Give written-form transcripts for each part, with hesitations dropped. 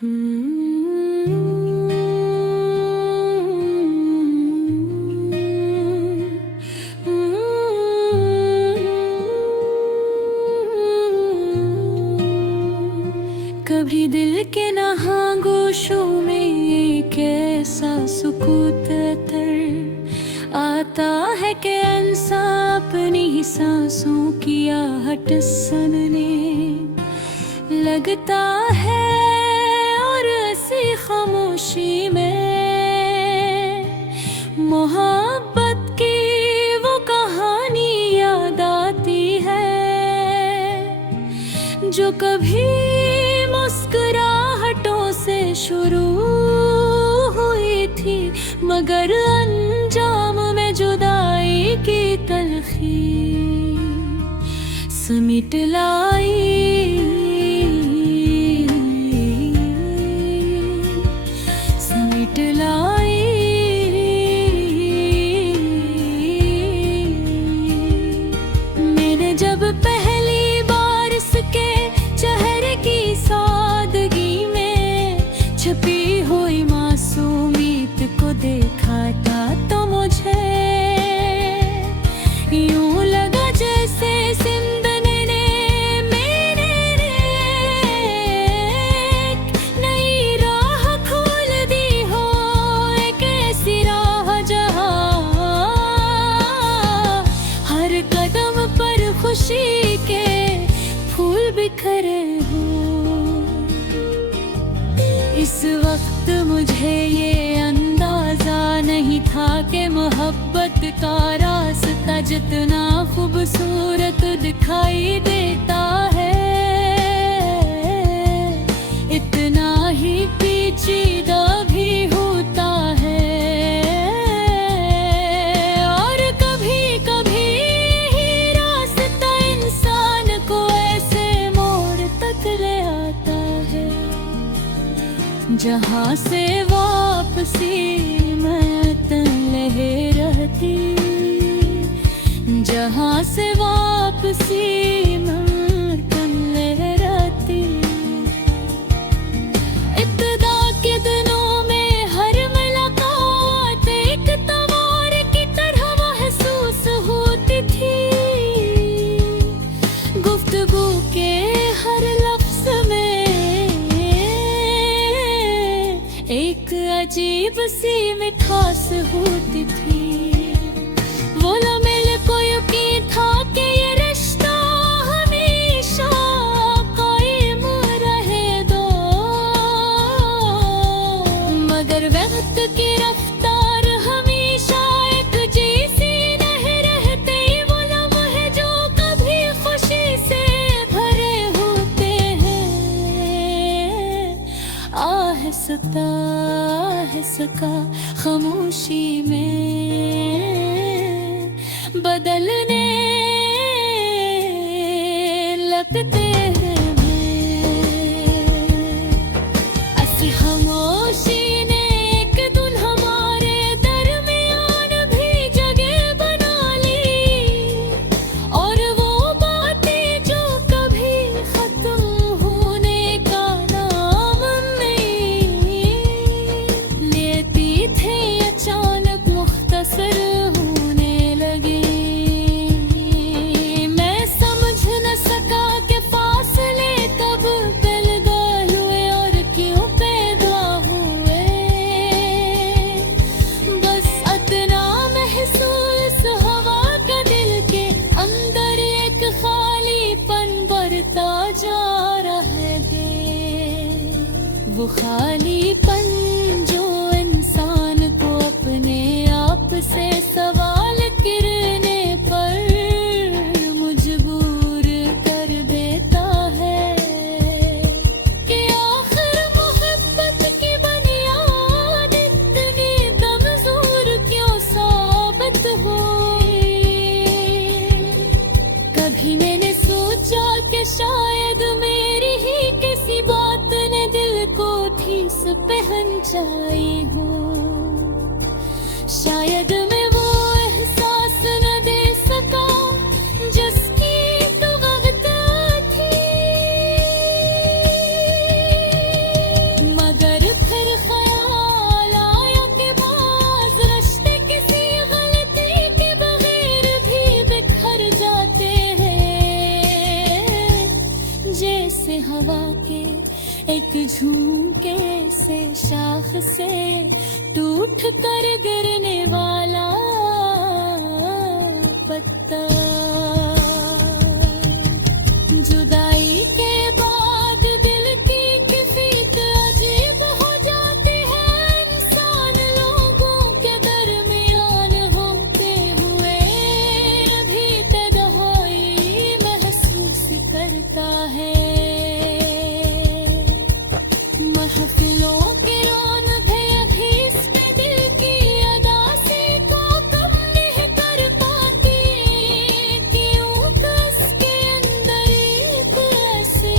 कभी दिल के नहाँ गोशों में एक ऐसा सुकूत तर आता है कि इंसान अपनी ही सांसों की आहट सुनने लगता है और ऐसी खामोशी में मोहब्बत की वो कहानी याद आती है जो कभी मुस्कुराहटों से शुरू हुई थी मगर अंजाम में जुदाई की तलखी समेट लाई। मैंने जब पहली बार इसके चेहरे की सादगी में छुपी हुई मासूमियत को देखा था तो मुझे यूं लगा जैसे जिंदगी ने मेरे एक नई राह खोल दी हो, एक ऐसी राह जहां हर कदम पर खुशी के फूल बिखरे हो। इस वक्त मुझे ये अंदाजा नहीं था कि मोहब्बत का रास्ता जितना खूबसूरत दिखाई देता है इतना ही पेचीदा भी होता है। और कभी कभी ही रास्ता इंसान को ऐसे मोड़ तक ले आता है जहाँ से वापसी मैं तन्हे रहती, जहाँ से वापसी मैं तन्हे रहती। इब्तिदा के दिनों में हर मुलाकात एक तवार की तरह महसूस होती थी, गुफ्तगू के हर लफ्ज में एक अजीब सी मिठास होती थी। वो लम्हे को यकीन था कि ये रिश्ता हमेशा कायम रहेगा, मगर वक्त की रफ्तार हमेशा एक जैसी नहीं रहती। वो लम्हे जो कभी खुशी से भरे होते हैं आहिस्ता खामोशी में बदलने लगते हैं। ऐसी खामोशी ने एक दिन हमारे दरमियान भी जगह बना ली, और वो बातें जो कभी खत्म होने का नाम नहीं लेती थे अचानक मुख्तसर होने लगी। मैं समझ न सका कि फासले कब पैदा हुए और क्यों पैदा हुए, बस इतना महसूस हवा का दिल के अंदर एक खालीपन बढ़ता जा रहा है। वो खालीपन जो इंसान को अपने आप से सवाल करने पर मजबूर कर देता है कि आखिर मोहब्बत की बुनियाद इतनी कमजोर क्यों साबित हुई। कभी मैंने सोचा कि शायद मेरी ही किसी बात ने दिल को ठेस पहुंचाई हो, शायद मैं वो एहसास न दे सका जिसकी तो वक्त थी। एक झुमके से शाख से टूट कर गिरने वाला पत्ता। जुदाई के बाद दिल की किफियत अजीब हो जाती है, इंसान लोगों के दरमियान होते हुए भी तन्हाई महसूस करता है। महफिलों की रौनक है अभी इसमें, दिल की अदासी को कम नहीं कर पाती, क्यों उसके अंदर एक ऐसे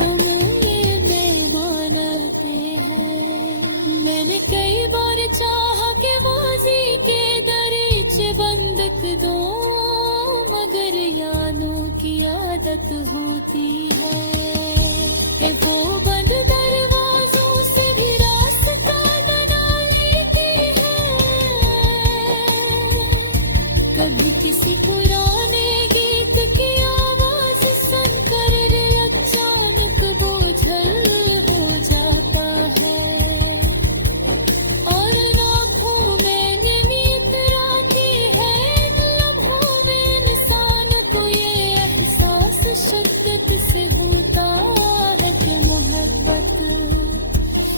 कमरे मेहमान आते हैं। मैंने कई बार चाहा कि माज़ी के दरीचे बंद कर दूं, मगर यादों की आदत होती है कि वो बंद दरवाजों से भी रास्ता बना लेती है। कभी किसी पुराने गीत की आवाज सुनकर दिल अचानक बोझल हो जाता है, और आँखों में नींद आती है। इन लम्हों में इंसान को ये एहसास शिद्दत से होता है कि मोहब्बत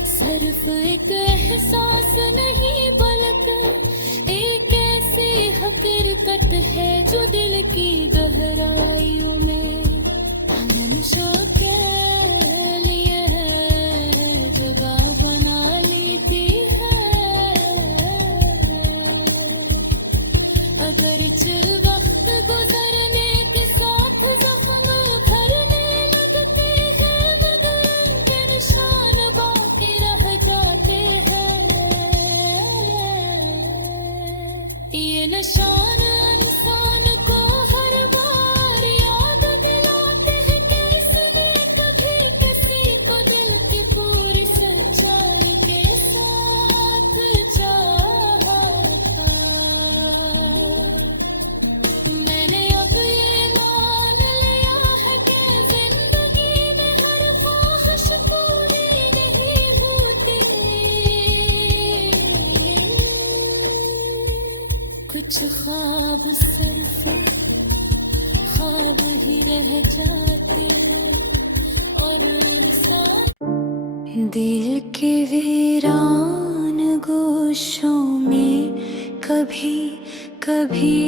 सिर्फ एक एहसास नहीं बल्कि एक ऐसी हकीकत है जो दिल की गहराइयों में हमेशा के लिए जगह बना लेती है। अगरचे वक्त गुजरने के साथ जख्म भरने लगते हैं, मगर उनके निशान बाकी रह जाते हैं। ये निशान इंसान को हर बार याद दिलाते हैं कि इसने कभी किसी को दिल की पूरी सच्चाई के साथ चाहा था। मैंने अब ये मान लिया है कि जिंदगी में हर ख्वाहिश पूरी नहीं होती, कुछ ख्वाब सिर्फ ख्वाब ही रह जाते हैं। और इंसान दिल के वीरान गोशों में कभी कभी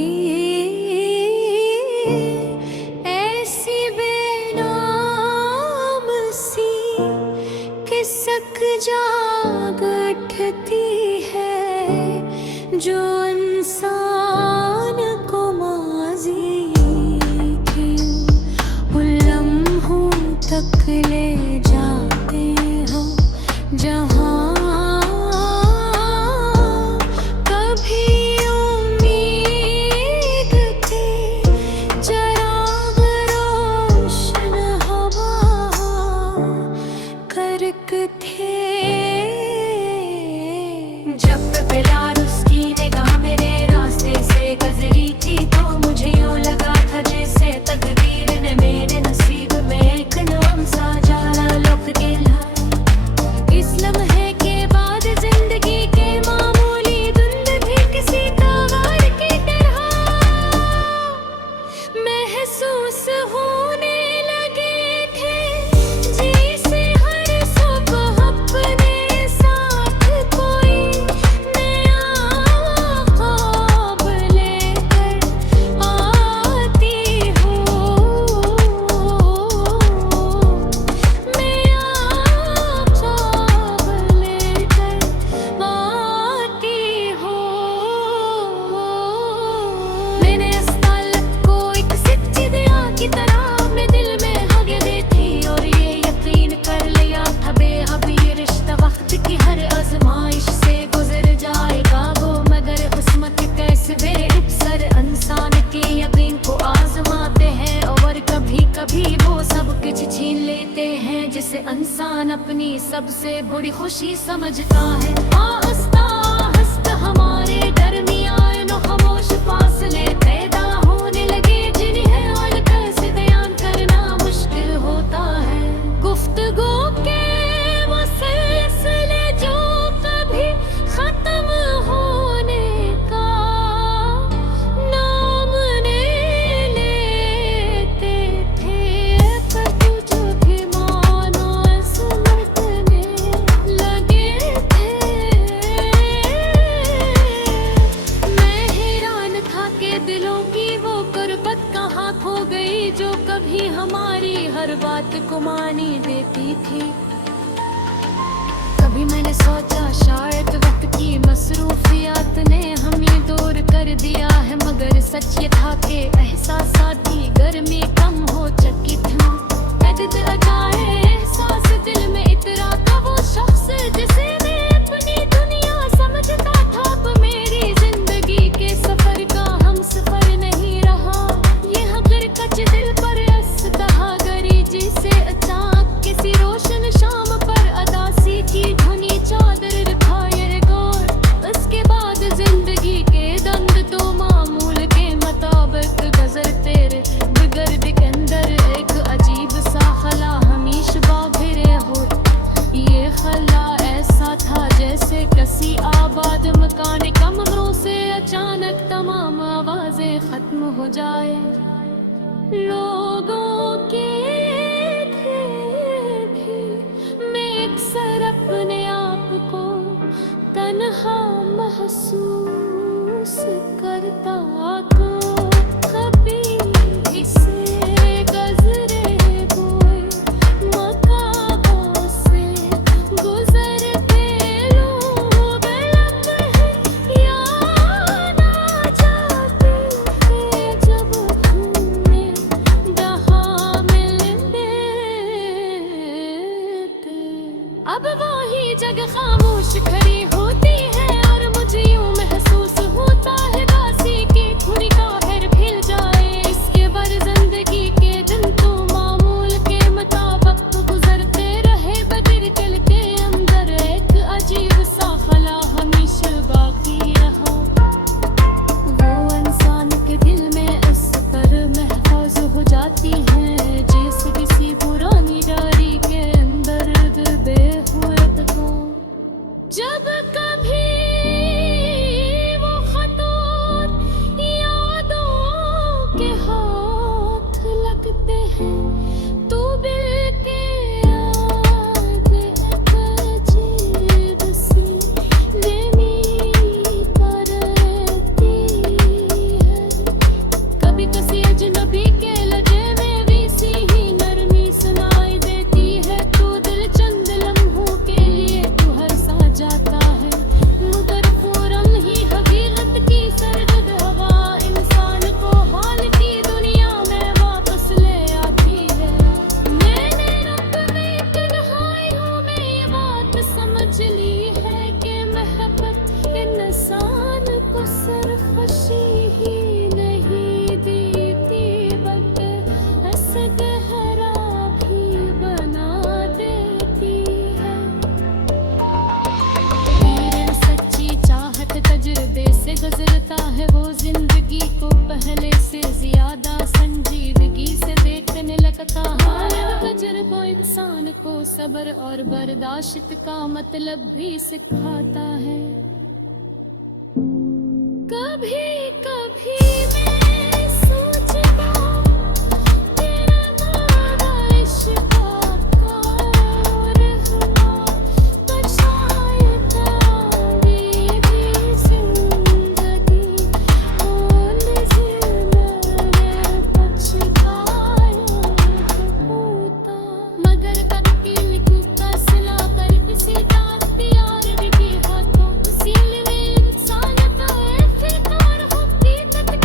ऐसी बेनाम सी किसक जाग उठती है, जो इंसान को माज़ी के उन लम्हों तक ले जाते हो जहाँ कभी उम्मीद के चिराग रोशन हवा करक थे। जब बिलाल उसकी निगाह मेरे रास्ते से गुजरी थी, तो मुझे यूं लगा था जैसे तकदीर ने मेरे नसीब में एक नाम साजा लिख के लाया। इस लम्हे के बाद जिंदगी के मामूली धुंध भी किसी तार की तरह महसूस होने लगे थे, जैसे हर सुबह अपने साथ कोई नया ख्वाब लेकर आती हो। नया ख्वाब लेकर आती हो। मैंने इस ताल्लुक को एक सच्ची दया की तरह अपने दिल में हगे दी थी, और ये यकीन कर लिया था बेअब ये रिश्ता वक्त की हर आजमाइश से गुजर जाएगा वो, मगर किस्मत कैसे बेअक्सर इंसान के यकीन को आजमाते हैं, और कभी कभी वो सब कुछ छीन लेते हैं जिसे इंसान अपनी सबसे बड़ी खुशी समझता है। आस्ता आस्ता हमारे दरमियान खामोश फासले पैदा होने लगे, जिन्हें और कैसे बयान करना मुश्किल होता है। गुफ्तगू के मैंने सोचा शायद वक्त की मसरूफियात ने हमें दूर कर दिया है, मगर सच ये था कि एहसासात की गर्मी कम हो चकित हूँ। दिल अजाए एहसास दिल में इतरा का वो शख्स जिसे मैं अपनी दुनिया समझता था, अब मेरी जिंदगी के सफर का हम सफर नहीं रहा। ये हगर कच दिल पर अस्तहा गरी जिसे अचानक किसी रोशन शाम पर अदासी की धुनी चादर दिखाए गोर। उसके बाद जिंदगी के दंड तो मामूल के मुताबिक गुजरते रहे, बिगड़ के अंदर एक अजीब सा खला हमीश बाभिरे हो। ये खला ऐसा था जैसे किसी आबाद मकान कमरों से अचानक तमाम आवाजें खत्म हो जाए। लोगों के थे भी मैं अक्सर अपने आप को तन्हा महसूस करता को। कभी इसे गजरे बोए मकाहों से गुजरते लोग लगते हैं या ना जाते हैं, जब हमें जहाँ मिलते थे। अब वही जगह खामोश खड़ी होती है और मुझे यूं महसूस होता है दासी की खुरी का कहर फैल जाए। इसके बर जिंदगी के दिन तो मामूल के मुताबिक गुजरते रहे, बदिर दिल के अंदर एक अजीब सा खला हमेशा बाकी रहा। वो इंसान के दिल में इस पर महफूज हो जाती है जैसे किसी पुरानी डायरी के अंदर दबे हुए तको। जब कभी वो खतूत यादों के हाथ लगते हैं तो दिल के आगे एक अजीब सी नेमी करती है। कभी किसी अजनबी के लहजे में भी सी ही नरमी सुनाई देती है, तो दिल चंद लम्हों के लिए तू हर सा जाता है, मगर फौरन ही हकीकत की सर्द हवा इंसान को हाल की दुनिया में वापस ले आती है। मैंने रब में तन्हाइयों में ये बात समझ ली है कि मोहब्बत इंसान को सिर्फ खुशी ही नहीं देती बल्कि हंस गहरा भी बना देती है। मेरे सच्ची चाहत तजुर्बे से गुजरता है, वो जिंदगी को पहले से ज्यादा संजीदगी से देखने लगता है। तजुर्बा इंसान को सब्र और बर्दाश्त का मतलब भी सिखाता है। कभी कभी मैं सोचता तेरा वादा इश्क का और हुआ, पर शायद आगे भी जिंदगी और जिंदगी पछताया होता। मगर तकदीर को फैसला कर किसी दाद प्यार भी हाथों सील में इंसान का फिर होती तक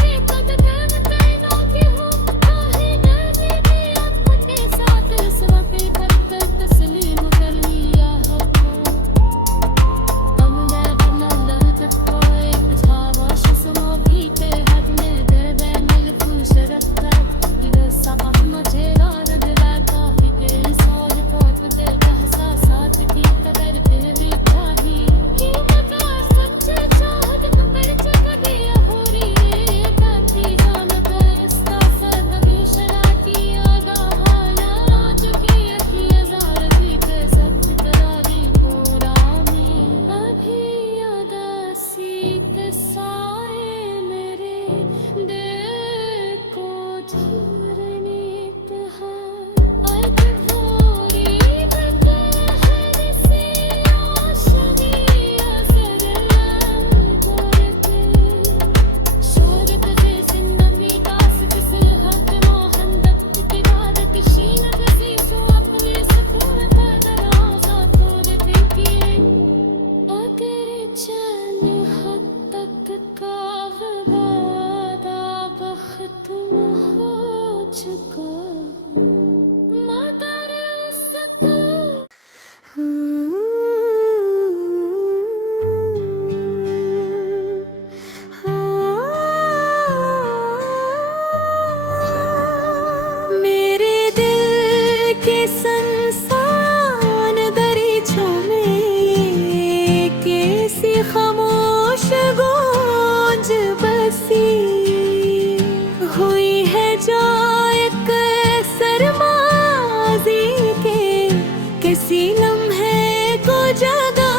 लम्हे को जगा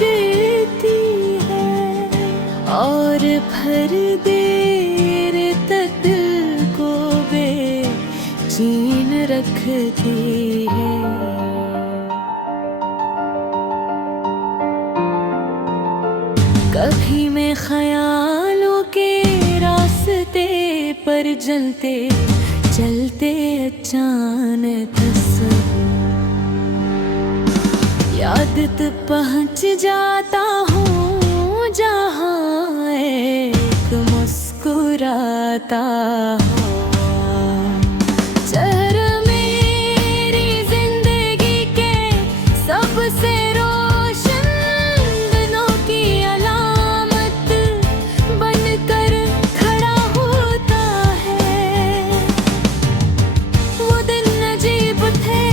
देती है और भर देर तक दिल को बेचैन रखती है। कभी मैं ख्यालों के रास्ते पर चलते चलते अचानक याद तो पहुंच जाता हूँ जहाँ एक मुस्कुराता हो चेहरा मेरी जिंदगी के सबसे रोशन दिनों की अलामत बनकर खड़ा होता है। वो दिन अजीब थे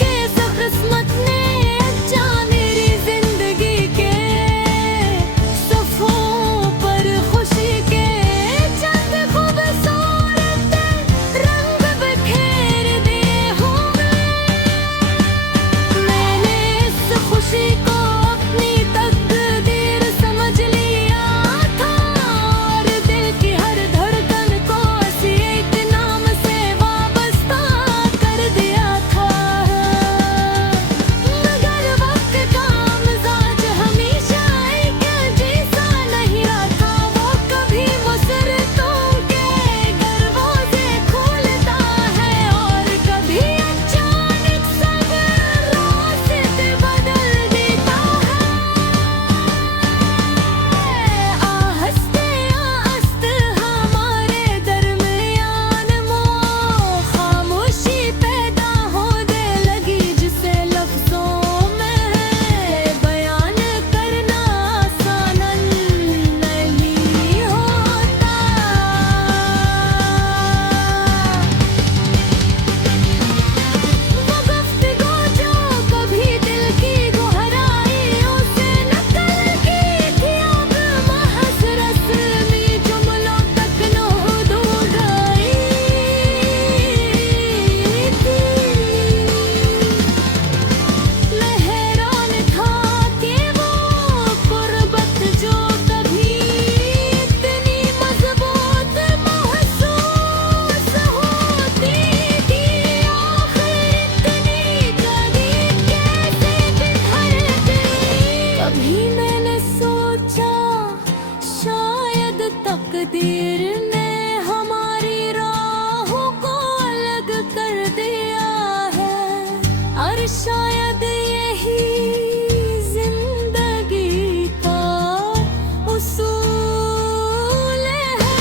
कैसा किस्मत ने अच्छा मेरी जिंदगी के सफ़ों पर खुशी के चंद खूबसूरत रंग बिखेर दिए होंगे। मैंने इस खुशी को अपनी तकदीर समझ लिया था और दिल की हर धड़कन को इसी एक नाम से वाबस्ता कर दिया था। मगर वक्त का मिजाज हमेशा एक जैसा नहीं रहा। वो कभी मुसरतों के दरवाजे खोलता है और कभी अचानक सब रास्ते बदल देता है। आहिस्ते आहिस्ते हमारे दरमियान खामोशी पैदा होने लगी जिसे लफ्जों में बयान करना आसान नहीं होता। वो गुफ्तगू जो कभी दिल की गहराइयों से नकल की थी अब महज रस्मी जुमलों तक महदूद आई थी। मैं हैरान था कि वो गुर्बत जो कभी इतनी मजबूत महसूस होती थी आखिर इतनी करीब कैसे बिखर गई। कभी मैंने सोचा शायद तकदीर ने हमारी राहों को अलग कर दिया है और शायद यही जिंदगी का उसूल है।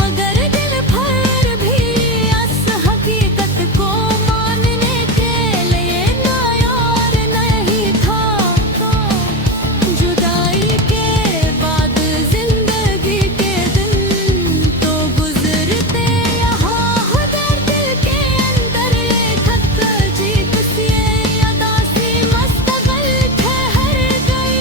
मगर दिल भर भी इस हकीकत को मानने के लिए तैयार नहीं था। जुदाई के बाद जिंदगी के दिन तो गुजरते यहाँ उधर दिल के अंदर एक हक जीत सी अदा सी मुस्तकिल ठहर गई।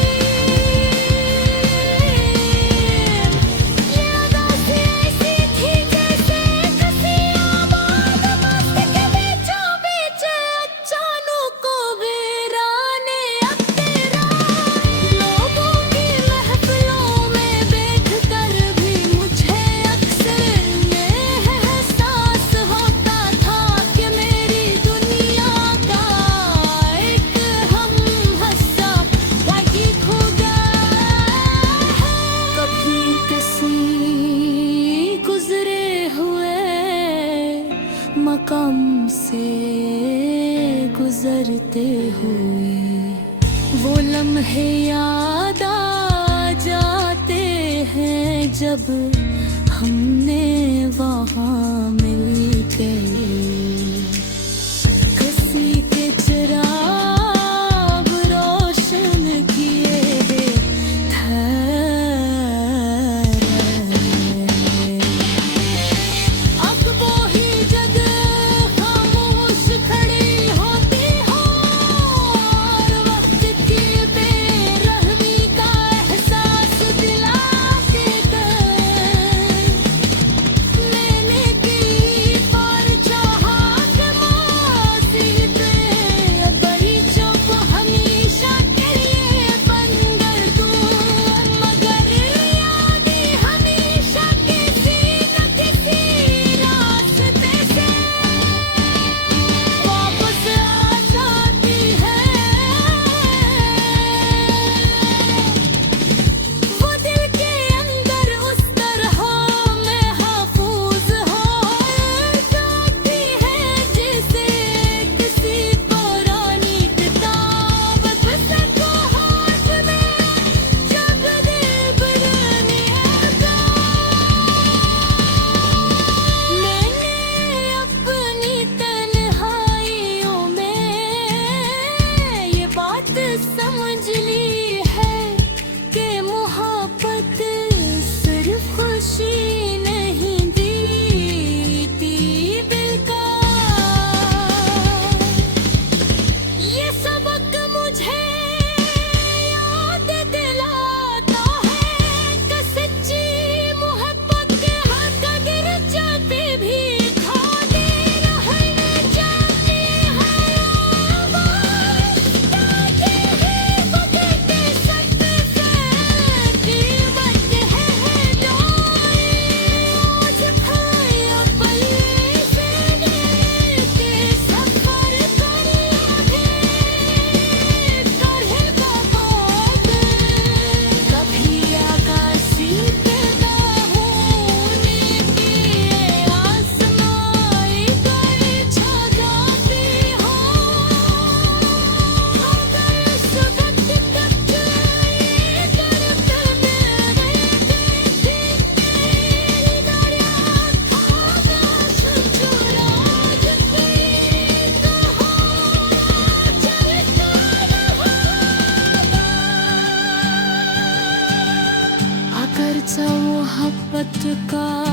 ये अदा सी ऐसी थी जैसे किसी आबाद मस्त के बीचों बीच अचानक को वीराने अब तेरा लोगों की महफिलों में बैठकर भी मुझे अक्सर ये एहसास होता था कि मेरी दुनिया का एक हम हस्सा बाकी खो गया है। कभी किसी गुजरे हुए मकाम से गुजरते हुए वो लम्हे याद आ जाते हैं जब हमने वहाँ मिलके किसी के चिराग रोशन किए थे। अब वो ही जगह खामोश खड़ी होती हो और वक्त की बेरहमी का एहसास दिलाते गए। मैंने की का